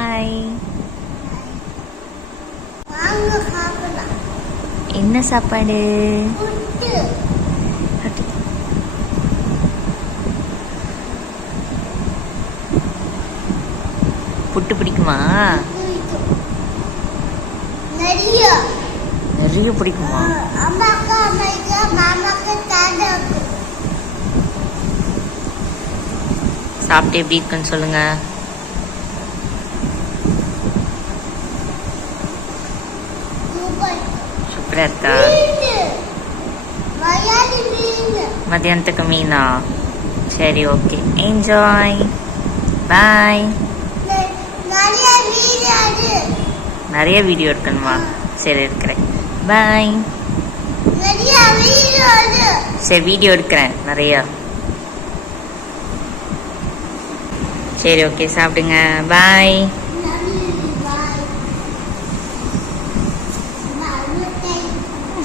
Hi என்ன சாப்பாடு? புட்டு. பிடிக்குமா. நிறைய. நிறைய பிடிக்குமா? அம்மாக்கு அம்மாக்கு மாமாக்கு தாதாக்கு சாப்பிட்டு எப்படி இருக்குன்னு சொல்லுங்க. சூப்பரா இருக்கா மீன் மதியானத்துக்கு மீனா சரி ஓகே என்ஜாய் பாய் நிறைய வீடியோ எடுக்கணுமா சரி எடுக்கிறேன் பாய் நிறைய சரி வீடியோ எடுக்கிறேன் நிறைய சரி ஓகே சாப்பிடுங்க பாய்